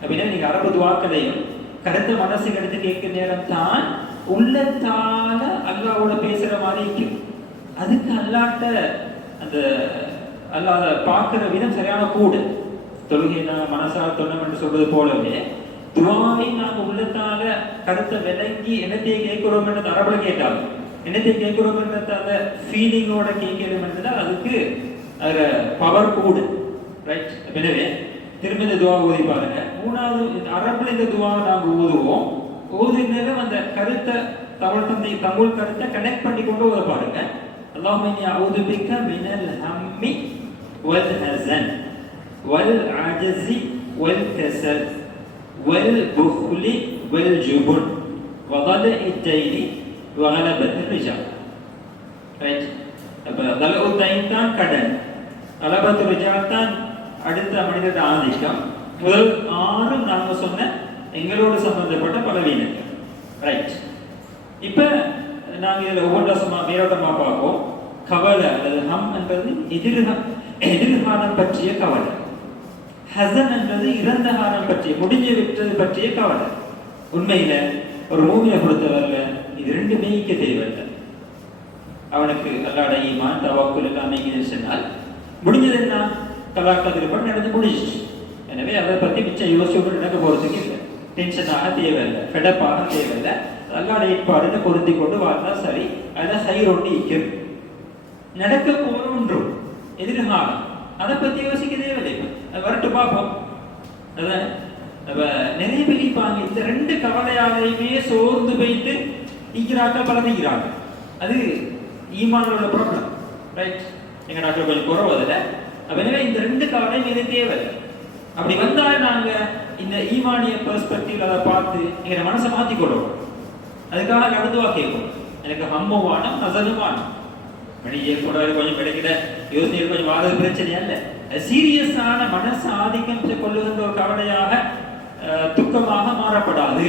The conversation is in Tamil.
அப்படின்னா நீங்க அரபு துவாக்களையும் கருத்து மனசுக்கு எடுத்து கேட்கிற நேரம் தான் உள்ளத்தால அல்லாவோட பேசுற மாதிரி இருக்கும். அதுக்கு அல்லாட்ட அந்த அல்லாத பார்க்கிற விதம் சரியான கூடு. தொழுகை நாங்கள் மனசால தொண்ணம் என்று சொல்றது போலவே துவாவை நாங்கள் உள்ளத்தால கருத்தை விளங்கி என்னத்தையும் கேட்கிறோம் என்றது அரபுல கேட்டாலும் என்னத்தையும் கேட்கிறோம் என்றது அந்த ஃபீலிங்கோட கேட்கணும் என்றதால் அதுக்கு அதுல பவர் கூடு. ரைட். எனவே திரும்ப இந்த துவா ஓதி பாருங்க. மூணாவது அரபுல இந்த துவாவை நாங்கள் ஓதுவோம். ஓதுனதும் அந்த கருத்தை தமிழ் கருத்தை கனெக்ட் பண்ணி கொண்டு ஓத பாருங்க. اللهم إني أعوذ بك من الهم والحزن والعجز والكسل والبخل والجبن وضلع الدين وغلبة الرجال. ரைட். அப்போ தலஉ தைன் தான் கடன், கலபத்து ரிஜால் தான் அடுத்த மனிதர் ஆதிக்கம். முதல் 6 நாங்கள் சொன்ன எங்களோடு சம்பந்தப்பட்ட பலவீனங்கள். ரைட். இப்போ நாங்கள் இதில் ஒவ்வொன்றா மேலோட்டமாக பார்ப்போம். கவலை அல்லது ஹம் என்பது எதிர்காலம் பற்றிய கவலை. ஹசன் என்பது இறந்த காலம் பற்றிய முடிஞ்சு விட்டது பற்றிய கவலை. உண்மையில ஒரு மூமியை பொறுத்தவரையில இது ரெண்டுமே இக்க தேவையில்லை. அவனுக்கு அல்லாட ஈமான் தவக்குல் எல்லாமே சொன்னால் முடிஞ்சது என்ன கலாக்க திருப்பம் நடந்து முடிஞ்சிச்சு. எனவே அதை பற்றி மிச்சம் யோசிச்சு நடக்க போறதுக்கு இல்லை. டென்ஷனாக தேவையில்லை, ஃபெடப்பாக தேவையில்லை. அல்லாட ஏற்பாடுன்னு பொருத்தி கொண்டு வாழ்ந்தா சரி. அதான் சைரோட்டி இக்கும் நடக்க போறோன்றும் எதிர்காலம் அதை பத்தி யோசிக்க தேவையில்லை. அது வரட்டு பார்ப்போம். அதான் நிறைய பேர் இருப்பாங்க இந்த 2 கவலையாலையுமே சோர்ந்து வைத்து ஈக்கிறாக்கள் பலதீக்கிறாங்க. அது ஈமானோட ப்ராப்ளம். ரைட். எங்க டாக்டர் கொஞ்சம் குறவு அதில். எனவே இந்த 2 கவலையும் இது தேவையில்லை. அப்படி வந்தால் நாங்க இந்த ஈமானிய பெர்ஸ்பெக்டிவ் அதை பார்த்து எங்க மனசை மாற்றிக்கொள்வோம். அதுக்காக நடந்துவா கேட்கும். எனக்கு ஹம்மும் வானம் நசலும் வானம் மணிஜே கூட கொஞ்சம் கிடைக்கிற யோசனை கொஞ்சம் வாதது பிரச்சனை அல்ல. சீரியஸான மனசு ஆதிக்கம் கொள்ளுகின்ற ஒரு கவலையாக துக்கமாக மாறப்படாது.